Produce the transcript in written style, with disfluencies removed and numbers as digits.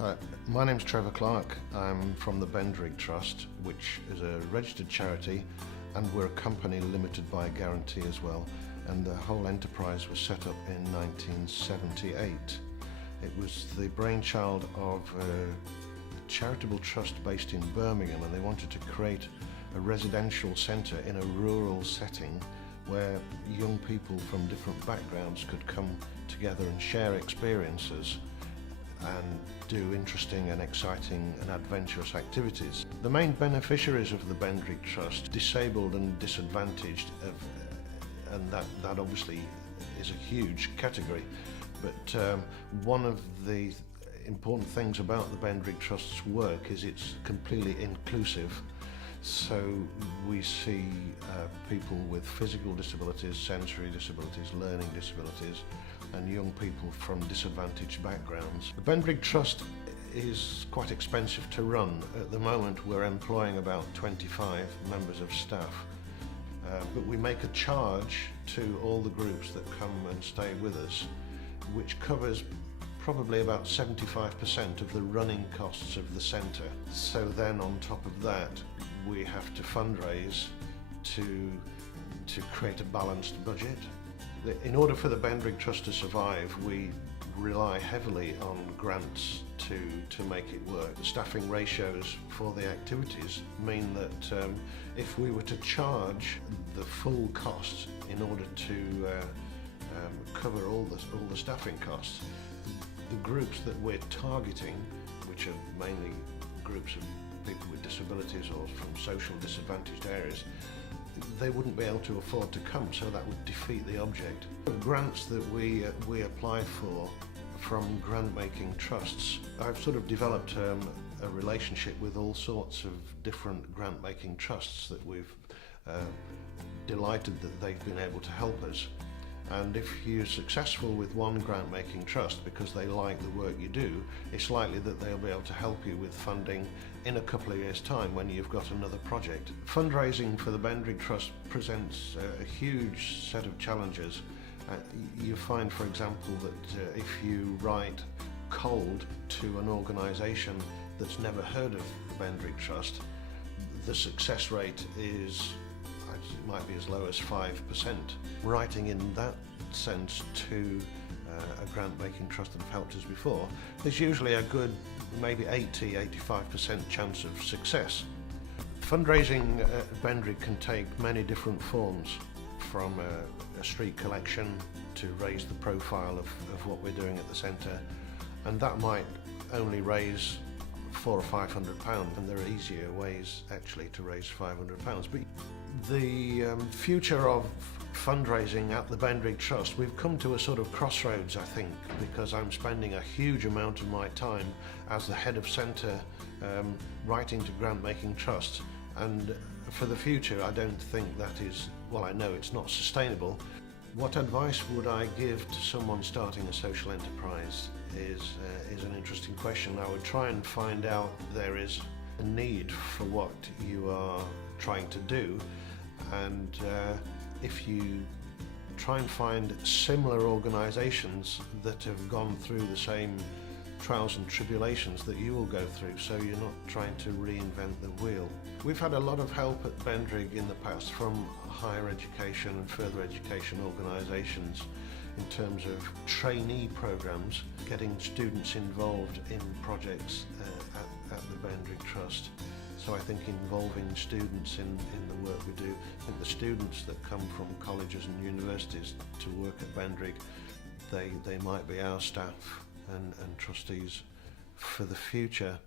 Hi, my name's Trevor Clark. I'm from the Bendrigg Trust, which is a registered charity, and we're a company limited by guarantee as well. And the whole enterprise was set up in 1978. It was the brainchild of a charitable trust based in Birmingham, and they wanted to create a residential centre in a rural setting where young people from different backgrounds could come together and share experiences and do interesting and exciting and adventurous activities. The main beneficiaries of the Bendrigg Trust, disabled and disadvantaged, and that obviously is a huge category, but one of the important things about the Bendrigg Trust's work is it's completely inclusive. So we see people with physical disabilities, sensory disabilities, learning disabilities, and young people from disadvantaged backgrounds. The Bendrigg Trust is quite expensive to run. At the moment we're employing about 25 members of staff, but we make a charge to all the groups that come and stay with us, which covers probably about 75% of the running costs of the centre. So then on top of that we have to fundraise to create a balanced budget. In order for the Bendrigg Trust to survive, we rely heavily on grants to make it work. The staffing ratios for the activities mean that if we were to charge the full cost in order to cover all the staffing costs, the groups that we're targeting, which are mainly groups of people with disabilities or from social disadvantaged areas, they wouldn't be able to afford to come, so that would defeat the object. The grants that we apply for from grant-making trusts, I've sort of developed a relationship with all sorts of different grant-making trusts that we've delighted that they've been able to help us. And if you're successful with one grant-making trust because they like the work you do, it's likely that they'll be able to help you with funding in a couple of years' time when you've got another project. Fundraising for the Bendrigg Trust presents a huge set of challenges. You find, for example, that if you write cold to an organisation that's never heard of the Bendrigg Trust, the success rate is, it might be as low as 5%. Writing in that sense to a grant-making trust that have helped us before, there's usually a good maybe 80–85% chance of success. Fundraising at Bendrigg can take many different forms, from a street collection to raise the profile of what we're doing at the centre, and that might only raise £400 or £500, and there are easier ways actually to raise £500. But the future of fundraising at the Bendrigg Trust, we've come to a sort of crossroads, I think, because I'm spending a huge amount of my time as the head of centre writing to grant-making trusts, and for the future I don't think that is, well, I know it's not sustainable. What advice would I give to someone starting a social enterprise is an interesting question. I would try and find out there is a need for what you are trying to do, and if you try and find similar organisations that have gone through the same trials and tribulations that you will go through, so you're not trying to reinvent the wheel. We've had a lot of help at Bendrigg in the past from higher education and further education organisations in terms of trainee programmes, getting students involved in projects at the Bendrigg Trust. So I think involving students in the work we do, I think the students that come from colleges and universities to work at Bendrigg, they might be our staff and trustees for the future.